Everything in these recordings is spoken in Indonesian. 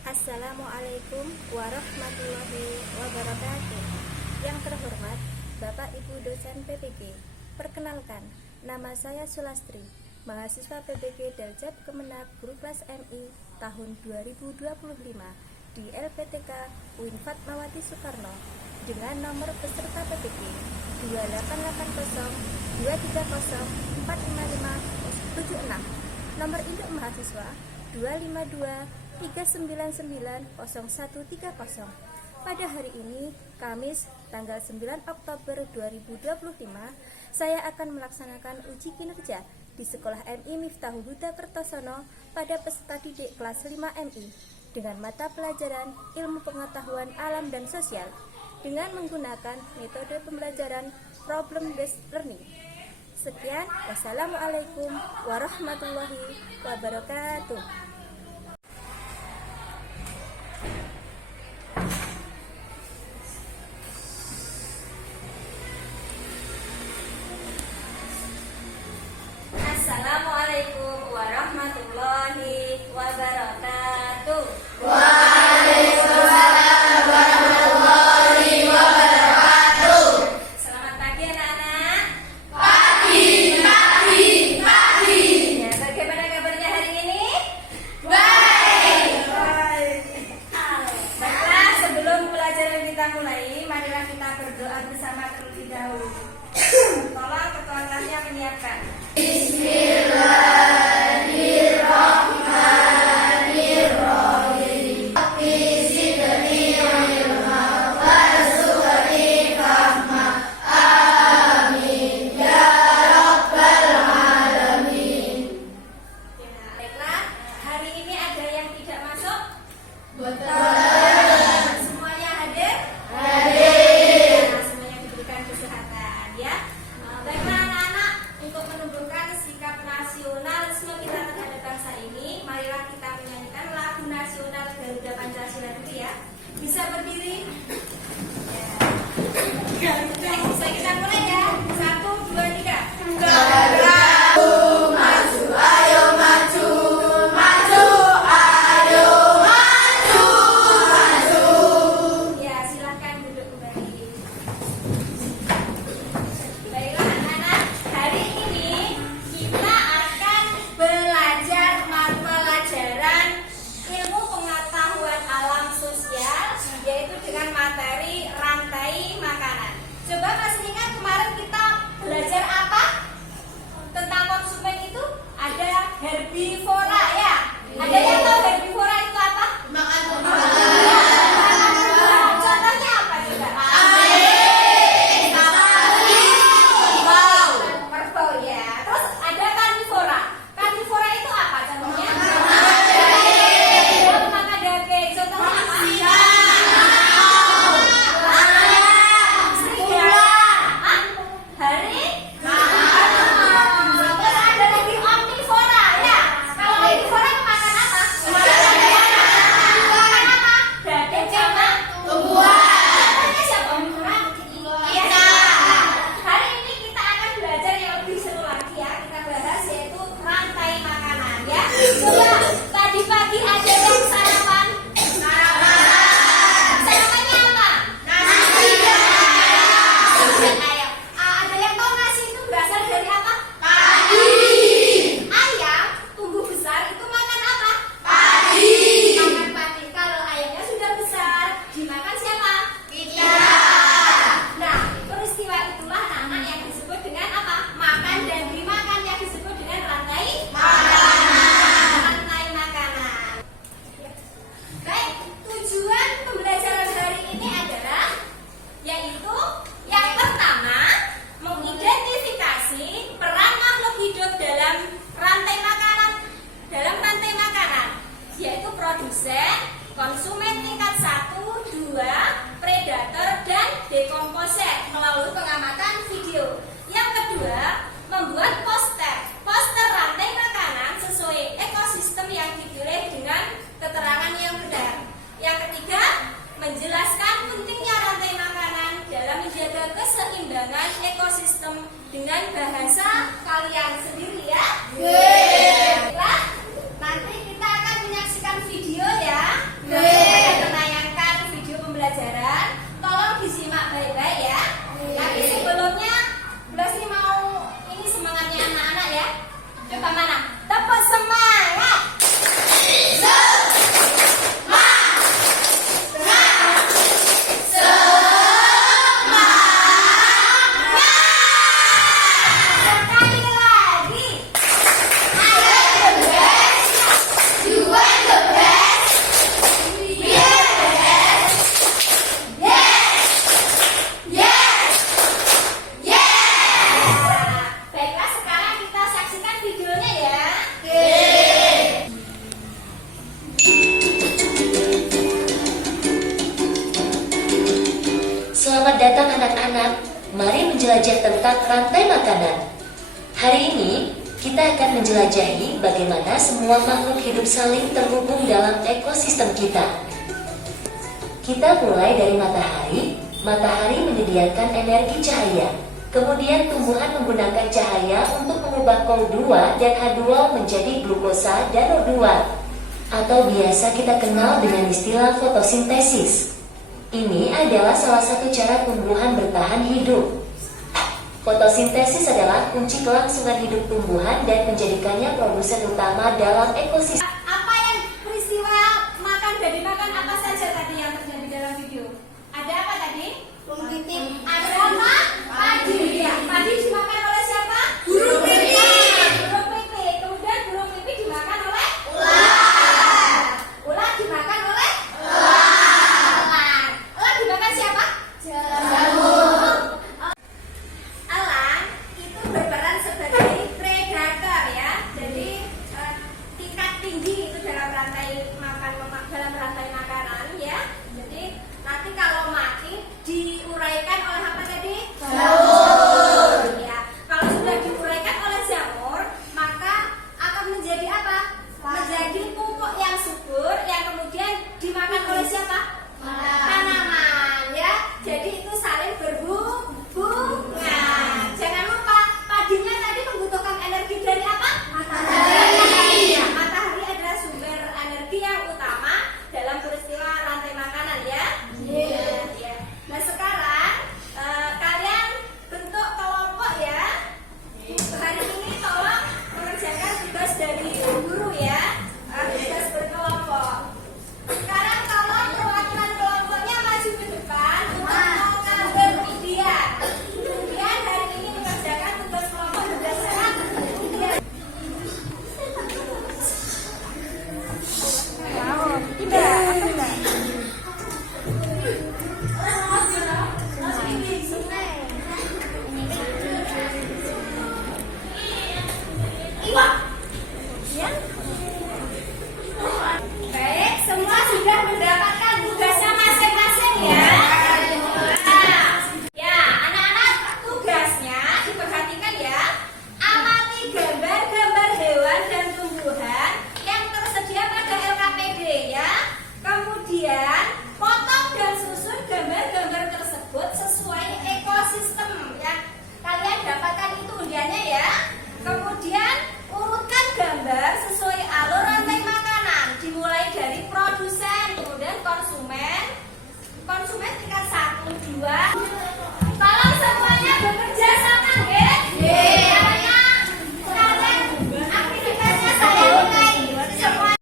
Assalamualaikum warahmatullahi wabarakatuh. Yang terhormat Bapak Ibu dosen PPG, perkenalkan, nama saya Sulastri, mahasiswa PPG Daljab Kemenak Gruplas MI tahun 2025 di LPTK UIN Fatmawati Soekarno dengan nomor peserta PPG 2880 230 455 76, nomor induk mahasiswa 252 3990130. Pada hari ini, Kamis, tanggal 9 Oktober 2025, saya akan melaksanakan uji kinerja di Sekolah MI Miftahul Huda Kertosono pada peserta didik kelas 5 MI dengan mata pelajaran Ilmu Pengetahuan Alam dan Sosial dengan menggunakan metode pembelajaran Problem Based Learning. Sekian, wassalamualaikum warahmatullahi wabarakatuh. Assalamualaikum warahmatullahi wabarakatuh. Waalaikumsalam warahmatullahi wabarakatuh. Selamat pagi anak-anak. Pagi. Ya, bagaimana kabarnya hari ini? Baik. Baiklah, sebelum pelajaran kita mulai, marilah kita berdoa bersama terlebih dahulu. Tolong ketua kelasnya menyiapkan. Bismillahirrahmanirrahim. Zidni ilma warzuqni fahma. Amin ya rabbal alamin. Baiklah, hari ini ada yang tidak masuk? Betul. Semuanya hadir? Hadir. Nah, semuanya diberikan kesehatan ya. Baiklah anak-anak, untuk menumbuhkan sikap nasionalisme kita terhadap bangsa ini, marilah kita menyanyikan lagu nasional Garuda Pancasila dulu ya. Bisa berdiri? Ya. Bisa kita mulai ya. 1, 2, 3. Maju, ayo maju, maju, ayo maju, maju. Ya, silahkan duduk kembali. Baiklah anak-anak, hari ini kita akan belajar pelajaran ilmu pengetahuan alam sosial, yaitu dengan materi rantai makanan. Coba masih ingat kemarin kita belajar apa? Tentang konsumen itu ada herbivora ya. Ada yang tahu herbivora itu apa? Makan Contohnya apa coba? Kerbau ya. Terus ada karnivora. Karnivora itu apa contohnya? Makan daging. Contohnya apa? Serigala. Hah? Terus ada lagi omnivora ya. Kalau omnivora makan apa? Makan apa? Daging sama contohnya siapa omnivora? Iya. Hari ini kita akan belajar yang lebih seru lagi ya. Kita bahas yaitu rantai makanan ya. Coba tadi pagi ada yang sarapan. Sarapannya apa? Ayo. Ada yang tahu nasi itu berasal dari apa? Ayam tumbuh besar itu makan apa? Makan padi. Kalau ayamnya sudah besar, dimakan siapa? Nah, peristiwa itulah anak yang disebut dengan apa? Makan dan dimakan, yang disebut dengan rantai makanan. Baik, tujuan pembelajaran hari ini adalah yaitu yang pertama, mengidentifikasi peran makhluk hidup dalam rantai makanan, yaitu produsen, konsumen tingkat 1, 2, predator dan dekomposer melalui pengamatan video. Yang kedua, membuat poster rantai makanan sesuai ekosistem yang dipilih dengan keterangan yang benar. Yang ketiga, menjelaskan pentingnya rantai makanan dalam menjaga keseimbangan ekosistem dengan bahasa kalian sendiri ya. Baiklah, nanti kita akan menyaksikan video ya. Selamat datang anak-anak, mari menjelajah tentang rantai makanan. Hari ini, kita akan menjelajahi bagaimana semua makhluk hidup saling terhubung dalam ekosistem kita. Kita mulai dari matahari. Matahari menyediakan energi cahaya. Kemudian tumbuhan menggunakan cahaya untuk mengubah CO2 dan H2 menjadi glukosa dan O2, atau biasa kita kenal dengan istilah fotosintesis. Ini adalah salah satu cara tumbuhan bertahan hidup. Fotosintesis adalah kunci kelangsungan hidup tumbuhan dan menjadikannya produsen utama dalam ekosistem. Apa yang peristiwa makan dan dimakan apa saja tadi yang terjadi dalam video? Ada apa tadi? Ada apa? Padi. Ya, padi dimakan oleh siapa? Burung pipit. Burung pipit. Kemudian burung pipit dimakan oleh ular. Ular dimakan oleh elang. Elang dimakan siapa? Jamur. Elang itu berperan sebagai predator ya. Jadi tingkat tinggi itu dalam rantai makanan ya. Jadi nanti kalau mati diuraikan oleh apa tadi? Jamur. Ya. Kalau sudah diuraikan oleh jamur, maka akan menjadi apa? Menjadi pupuk yang subur yang kemudian dimakan oleh siapa? Tanaman ya. Jadi itu saling berhubungan. Jangan lupa padinya tadi membutuhkan energi dari apa? Matahari. Ya, matahari adalah sumber energi yang utama dalam peristiwa rantai makanan ya. Ya. Nah sekarang kalian bentuk kelompok ya. Hari ini tolong mengerjakan tugas dari guru ya. Tugas berkelompok. Sekarang tolong perwakilan kelompoknya maju ke depan untuk mengambil undian. Kemudian hari ini mengerjakan tugas kelompok berdasarkan undian. Baik, semua sudah mendapatkan tugasnya masing-masing ya. Nah, ya, anak-anak tugasnya diperhatikan ya. Amati gambar-gambar hewan dan tumbuhan yang tersedia pada LKPD ya. Kemudian potong dan susun gambar-gambar tersebut sesuai ekosistem yang kalian dapatkan itu undiannya ya. Kemudian urutkan gambar sesuai alur rantai makanan, dimulai dari produsen, kemudian konsumen tingkat 1, 2. Tolong semuanya bekerja sama ya. Karena aktivitasnya saya mulai semua.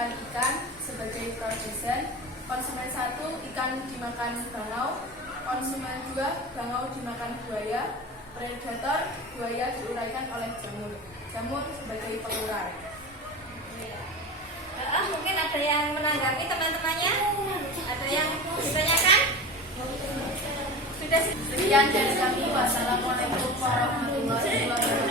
dimakan ikan sebagai produsen, konsumen 1 ikan dimakan bangau, konsumen 2 bangau dimakan buaya, predator buaya diuraikan oleh jamur sebagai pengurai. Mungkin ada yang menanggapi teman-temannya? Ada yang ditanyakan? Sudah sekian dari kami. Wassalamualaikum warahmatullahi wabarakatuh.